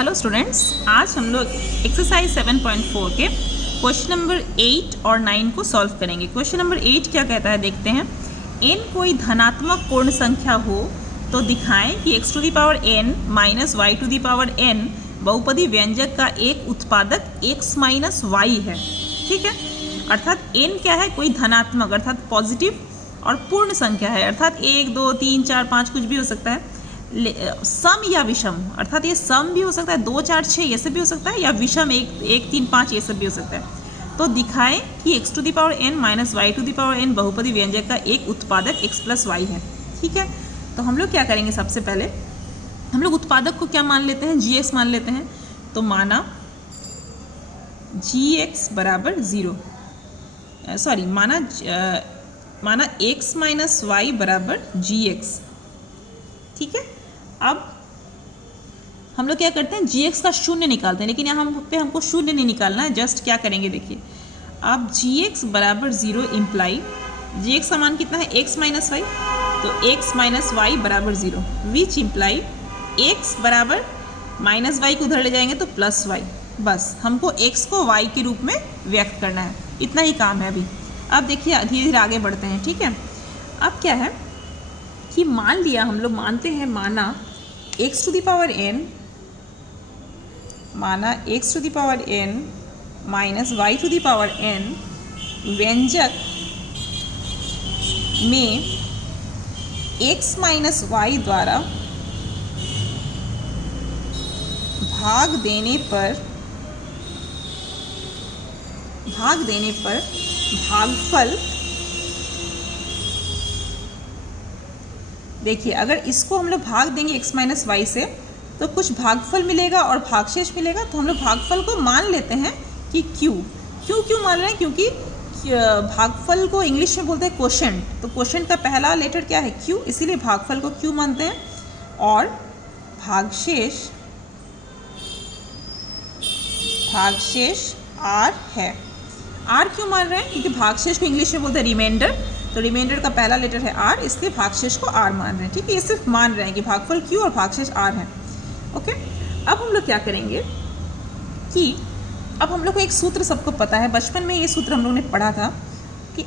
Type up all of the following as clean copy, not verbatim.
Hello students, आज हम लोग एक्सरसाइज 7.4 के क्वेश्चन नंबर 8 और 9 को सॉल्व करेंगे। क्वेश्चन नंबर 8 क्या कहता है देखते हैं। n कोई धनात्मक पूर्ण संख्या हो तो दिखाएं कि x to the power n minus y to the power n बहुपदी व्यंजक का एक उत्पादक x माइनस वाई है। ठीक है, अर्थात n क्या है, कोई धनात्मक अर्थात पॉजिटिव और पूर्ण संख्या है, अर्थात 1 2 3 4 5 कुछ भी हो सकता है। सम या विषम, अर्थात ये सम भी हो सकता है 2 4 6 ये सब भी हो सकता है, या विषम 1 3 5 ये सब भी हो सकता है। तो दिखाएं कि x to the power n minus y to the power n बहुपदी व्यंजक का एक उत्पादक x प्लस वाई है। ठीक है, तो हम लोग क्या करेंगे, सबसे पहले हम लोग उत्पादक को क्या मान लेते हैं, gx मान लेते हैं। तो माना gx बराबर 0, सॉरी माना x माइनस वाई बराबर gx। ठीक है, अब हम लोग क्या करते हैं, gx का शून्य निकालते हैं, लेकिन यहाँ पे हमको शून्य नहीं निकालना है। जस्ट क्या करेंगे देखिए, अब gx बराबर 0 इम्प्लाई gx का मान कितना है, x माइनस वाई, तो x माइनस वाई बराबर 0 विच इम्प्लाई x बराबर माइनस वाई को उधर ले जाएंगे तो प्लस वाई। बस हमको x को y के रूप में व्यक्त करना है, इतना ही काम है अभी। अब देखिए धीरे धीरे आगे बढ़ते हैं। ठीक है, अब क्या है कि मान लिया, हम लोग मानते हैं, माना x to the power n minus y to the power n व्यंजक में x माइनस वाई द्वारा भाग देने पर भागफल, देखिए अगर इसको हम लोग भाग देंगे x माइनस वाई से तो कुछ भागफल मिलेगा और भागशेष मिलेगा। तो हम लोग भागफल को मान लेते हैं कि क्यों मान रहे हैं, क्योंकि भागफल को इंग्लिश में बोलते हैं क्वोशेंट। तो क्वोशेंट का पहला लेटर क्या है, q, इसीलिए भागफल को q मानते हैं। और भागशेष r है। r क्यों मान रहे हैं, क्योंकि भागशेष को इंग्लिश में बोलते हैं रिमाइंडर, तो रिमाइंडर का पहला लेटर है r, इसलिए भागशेष को r मान रहे हैं। ठीक है, ये सिर्फ मान रहे हैं कि भागफल q और भागशेष r है। ओके, अब हम लोग क्या करेंगे कि अब हम लोग को एक सूत्र सबको पता है, बचपन में ये सूत्र हम लोग ने पढ़ा था कि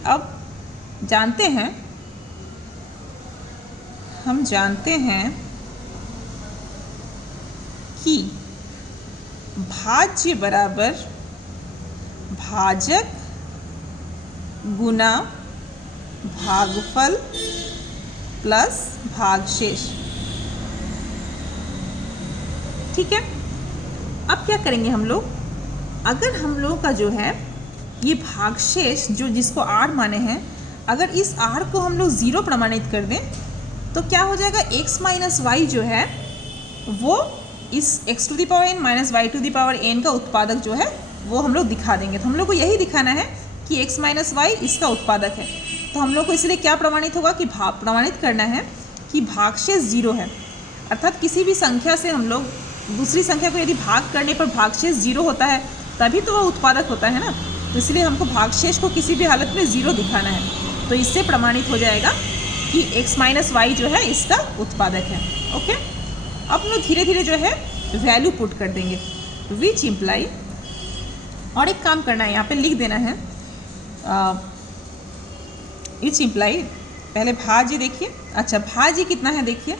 हम जानते हैं कि भाज्य बराबर भाजक गुना भागफल प्लस भागशेष। ठीक है, अब क्या करेंगे हम लोग, अगर हम लोग का जो है ये भागशेष जो जिसको r माने हैं, अगर इस r को हम लोग 0 प्रमाणित कर दें तो क्या हो जाएगा, x माइनस वाई जो है वो इस x to the power n minus y to the power n का उत्पादक जो है वो हम लोग दिखा देंगे। तो हम लोग को यही दिखाना है कि x माइनस वाई इसका उत्पादक है। तो हम लोग को इसलिए क्या प्रमाणित होगा कि प्रमाणित करना है कि भागशेष 0 है, अर्थात किसी भी संख्या से हम लोग दूसरी संख्या को यदि भाग करने पर भागशेष 0 होता है तभी तो वह उत्पादक होता है ना। तो इसलिए हमको भागशेष को किसी भी हालत में 0 दिखाना है। तो इससे प्रमाणित हो जाएगा कि x माइनस वाई जो है इसका उत्पादक है। ओके, अब हम लोग धीरे धीरे जो है वैल्यू पुट कर देंगे, विच इम्प्लाई, और एक काम करना है, यहाँ पे लिख देना है विच इम्प्लाई, पहले भाज्य देखिए। अच्छा, भाज्य कितना है देखिए,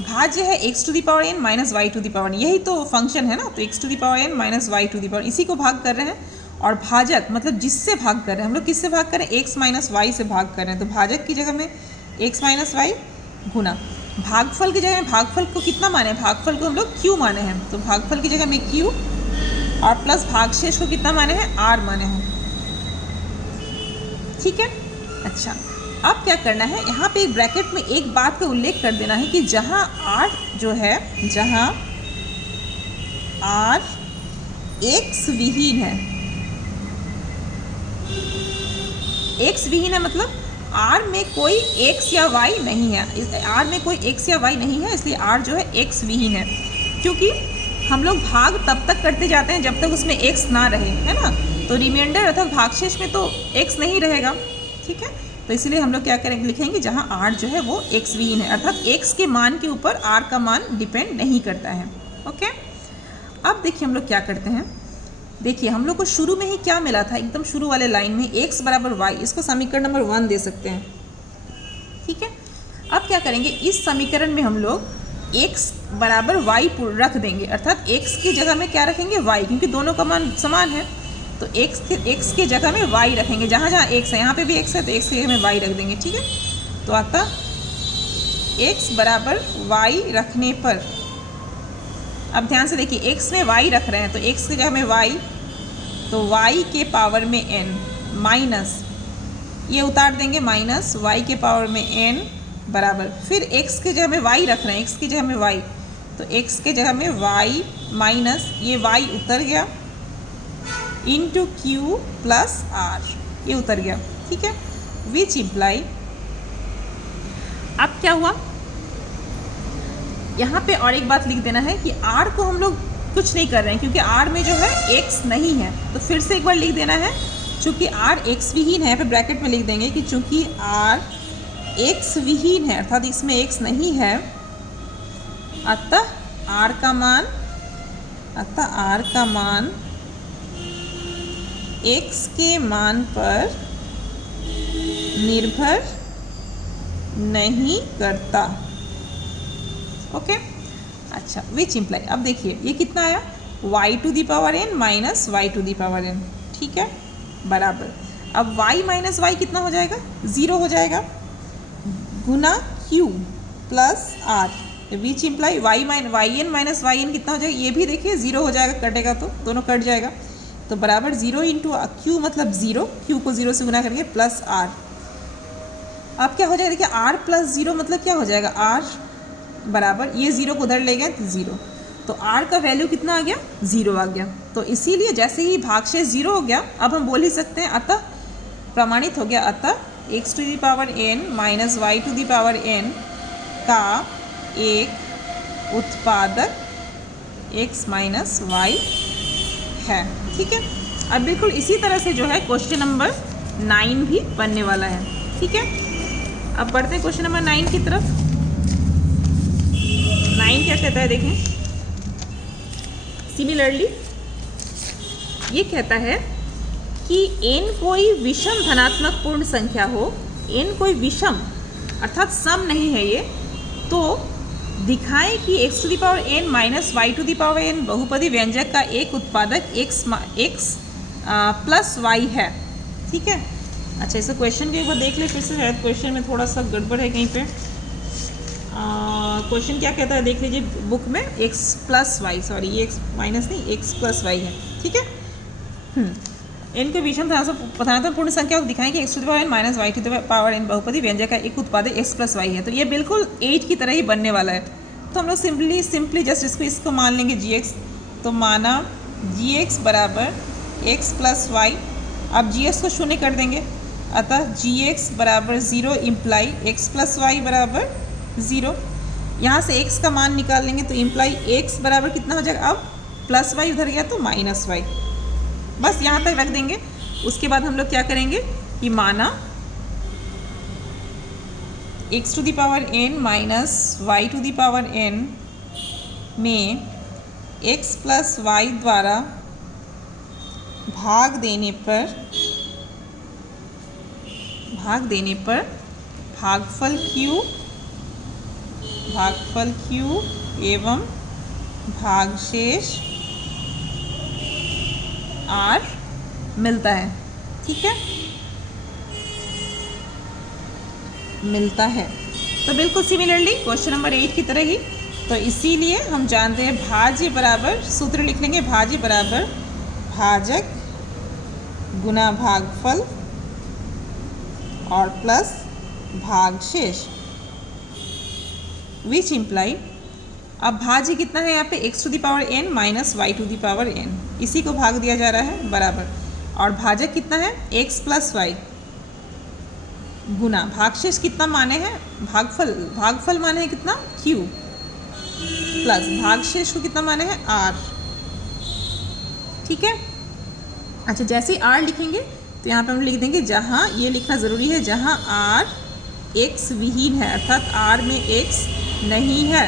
भाज्य है x to the power n minus y to the power n, यही तो फंक्शन है ना। तो x to the power n minus y to the power, इसी को भाग कर रहे हैं। और भाजक मतलब जिससे भाग कर रहे हैं हम लोग, किससे भाग कर रहे हैं, x माइनस वाई से भाग कर रहे हैं। तो भाजक की जगह में x माइनस वाई गुना भागफल की जगह में, भागफल को कितना माने, भागफल को हम लोग q माने हैं, तो भागफल की जगह में q, और प्लस भागशेष को कितना माने हैं, r माने हैं। ठीक है, अच्छा अब क्या करना है, यहाँ पे एक ब्रैकेट में एक बात का उल्लेख कर देना है कि जहाँ r जो है, जहाँ r x विहीन है, x विहीन है मतलब r में कोई x या y नहीं है, r में कोई x या y नहीं है, इसलिए r जो है x विहीन है। क्योंकि हम लोग भाग तब तक करते जाते हैं जब तक उसमें x ना रहे, है ना। तो रिमाइंडर अर्थात भागशेष में तो x नहीं रहेगा। ठीक है, तो इसलिए हम लोग क्या करेंगे, लिखेंगे जहाँ r जो है वो x विहीन है, अर्थात x के मान के ऊपर r का मान डिपेंड नहीं करता है। ओके, अब देखिए हम लोग क्या करते हैं, देखिए हम लोग को शुरू में ही क्या मिला था, एकदम शुरू वाले लाइन में x बराबर y, इसको समीकरण नंबर 1 दे सकते हैं। ठीक है, अब क्या करेंगे, इस समीकरण में हम लोग x बराबर y रख देंगे, अर्थात x की जगह में क्या रखेंगे, y, क्योंकि दोनों का मान समान है। तो x की जगह में y रखेंगे, जहाँ जहाँ x है यहाँ पे भी x है तो x की जगह में y रख देंगे। ठीक है, तो आता x बराबर y रखने पर, अब ध्यान से देखिए x में y रख रहे हैं तो x की जगह में y, तो y के पावर में n माइनस, ये उतार देंगे माइनस y के पावर में n बराबर, फिर x की जगह में y रख रहे हैं, x की जगह में y, तो x की जगह में y माइनस ये y उतर गया इंटू q प्लस r, ये उतर गया। ठीक है, विच इम्प्लाई, अब क्या हुआ, यहाँ पे और एक बात लिख देना है कि r को हम लोग कुछ नहीं कर रहे हैं, क्योंकि r में जो है x नहीं है, तो फिर से एक बार लिख देना है, चूँकि r x विहीन है, फिर ब्रैकेट में लिख देंगे कि चूँकि r x विहीन है, अर्थात इसमें x नहीं है, अतः r का मान x के मान पर निर्भर नहीं करता। ओके, अच्छा, विच इम्प्लाई, अब देखिए ये कितना आया, y to the power n minus y to the power n। ठीक है, बराबर, अब y माइनस वाई कितना हो जाएगा, 0 हो जाएगा, गुना q plus r, which imply y n minus y n कितना हो जाएगा, ये भी देखिए 0 हो जाएगा, कटेगा तो दोनों कट जाएगा, तो बराबर 0 इंटू q मतलब 0, q को 0 से गुना करके प्लस r। अब क्या हो जाएगा, देखिए r प्लस 0 मतलब क्या हो जाएगा, r बराबर, ये 0 को उधर ले गए तो 0, तो r का वैल्यू कितना आ गया, 0 आ गया। तो इसीलिए जैसे ही भागशेष 0 हो गया, अब हम बोल ही सकते हैं, अतः प्रमाणित हो गया, अतः x to the power n minus y to the power n का एक उत्पादक x माइनस वाई है। ठीक है, अब बिल्कुल इसी तरह से जो है क्वेश्चन नंबर 9 भी बनने वाला है। ठीक है, अब बढ़ते हैं क्वेश्चन नंबर 9 की तरफ। 9 क्या कहता है, देखें, सिमिलरली ये कहता है कि n कोई विषम धनात्मक पूर्ण संख्या हो, n कोई विषम अर्थात सम नहीं है ये, तो दिखाएं कि x to the power n minus y to the power n बहुपदी व्यंजक का एक उत्पादक x प्लस y है। ठीक है, अच्छा, इसे क्वेश्चन के एक बार देख ले फिर से, शायद क्वेश्चन में थोड़ा सा गड़बड़ है कहीं पे। क्वेश्चन क्या कहता है देख लीजिए बुक में, x प्लस वाई, सॉरी ये x माइनस नहीं, x प्लस वाई है। ठीक है, n को विषम धनात्मक पूर्ण संख्या को दिखाएं कि x to the power n minus y to the power n बहुपदी व्यंजक का एक उत्पादक x प्लस वाई है। तो ये बिल्कुल 8 की तरह ही बनने वाला है। तो हम लोग सिंपली जस्ट इसको मान लेंगे gx, तो माना gx बराबर x प्लस वाई, अब gx को शून्य कर देंगे, अतः gx बराबर 0 इम्प्लाई x प्लस वाई बराबर 0। यहाँ से x का मान निकाल लेंगे तो इम्प्लाई x बराबर कितना हो जाएगा, अब प्लस वाई उधर गया तो माइनस वाई, बस यहाँ तक रख देंगे। उसके बाद हम लोग क्या करेंगे कि माना x to the power n minus y to the power n में x प्लस वाई द्वारा भाग देने पर भागफल q एवं भागशेष r मिलता है। ठीक है, मिलता है, तो बिल्कुल सिमिलरली क्वेश्चन नंबर 8 की तरह ही, तो इसीलिए हम जानते हैं भाज्य बराबर, सूत्र लिख लेंगे, भाज्य बराबर भाजक गुना भागफल और प्लस भागशेष, विच इम्प्लाई, अब भाज्य कितना है यहाँ पे, x to the power n minus y to the power n, इसी को भाग दिया जा रहा है बराबर, और भाजक कितना है x प्लस वाई गुना भागशेष कितना माने हैं, भागफल माने हैं कितना q प्लस भागशेष को कितना माने हैं r। ठीक है, अच्छा, जैसे ही r लिखेंगे तो यहाँ पे हम लिख देंगे, जहाँ ये लिखना ज़रूरी है, जहाँ r x विहीन है, अर्थात r में x नहीं है।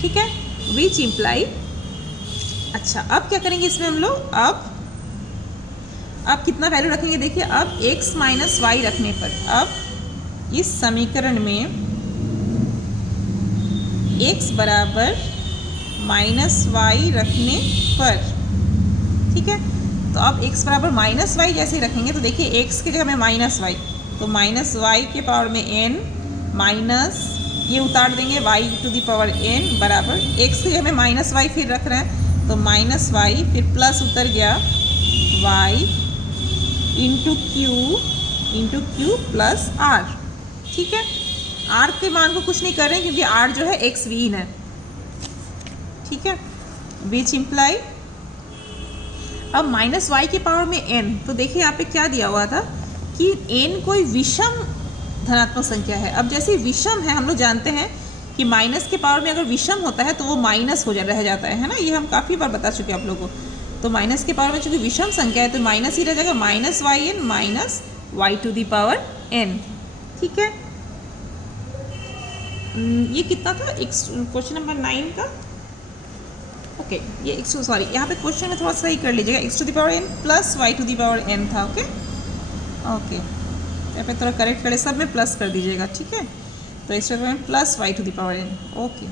ठीक है, विच इम्प्लाई अच्छा, अब क्या करेंगे इसमें हम लोग, अब कितना वैल्यू रखेंगे, देखिए अब x माइनस वाई रखने पर, अब इस समीकरण में x बराबर माइनस वाई रखने पर, ठीक है, तो अब x बराबर माइनस वाई जैसे ही रखेंगे तो देखिए x की जगह में माइनस वाई, तो माइनस वाई के पावर में n माइनस ये उतार देंगे y to the power n बराबर x की जगह में माइनस वाई फिर रख रहे हैं, तो माइनस वाई फिर प्लस उतर गया y into Q plus r, ठीक है। r के मान को कुछ नहीं कर रहे हैं क्योंकि r जो है x वीन है, ठीक है, विच इम्प्लाई अब माइनस वाई के पावर में n, तो देखिए यहाँ पे क्या दिया हुआ था कि n कोई विषम धनात्मक संख्या है। अब जैसे विषम है, हम लोग जानते हैं कि माइनस के पावर में अगर विषम होता है तो वो माइनस रह जाता है ना, ये हम काफ़ी बार बता चुके हैं आप लोगों को। तो माइनस के पावर में चूंकि विषम संख्या है तो माइनस ही रह जाएगा, minus y n minus y to the power n, ठीक है। ये कितना था क्वेश्चन नंबर 9 का, ओके, ये सॉरी यहाँ पे क्वेश्चन में थोड़ा सा ही कर लीजिएगा, x to the power n plus y to the power n था, ओके ओके, यहाँ पे थोड़ा करेक्ट करें, सब में प्लस कर दीजिएगा, ठीक है। तो x to the power n plus y to the power n, okay,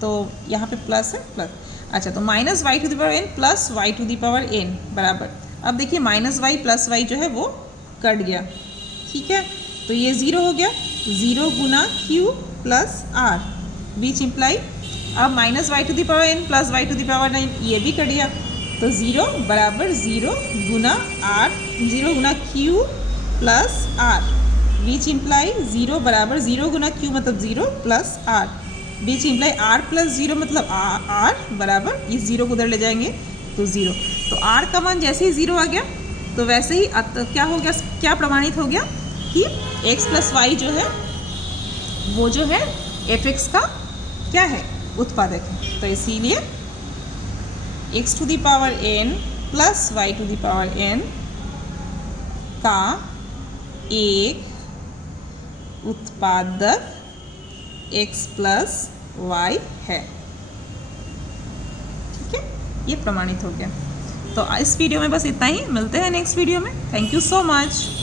तो यहाँ पे प्लस है प्लस, अच्छा, तो minus y to the power n plus y to the power n बराबर, अब देखिए माइनस वाई प्लस वाई जो है वो कट गया, ठीक है, तो ये 0 हो गया, 0 गुना q प्लस r बीच इम्प्लाई, अब minus y to the power n plus y to the power 9 ये भी कट गया, तो 0 बराबर 0 गुना r, 0 गुना q प्लस r बीच इम्प्लाई 0 बराबर 0 गुना q मतलब 0 प्लस r बीच इम्प्लाई r प्लस 0 मतलब r बराबर इस 0 को उधर ले जाएंगे तो 0, तो r का मान जैसे ही 0 आ गया तो वैसे ही क्या हो गया, क्या प्रमाणित हो गया कि x प्लस वाई जो है वो जो है f(x) का क्या है, उत्पादक है। तो इसीलिए x to the power n plus y to the power n का एक उत्पादक x प्लस वाई है, ठीक है, ये प्रमाणित हो गया। तो इस वीडियो में बस इतना ही, मिलते हैं नेक्स्ट वीडियो में। Thank you so much.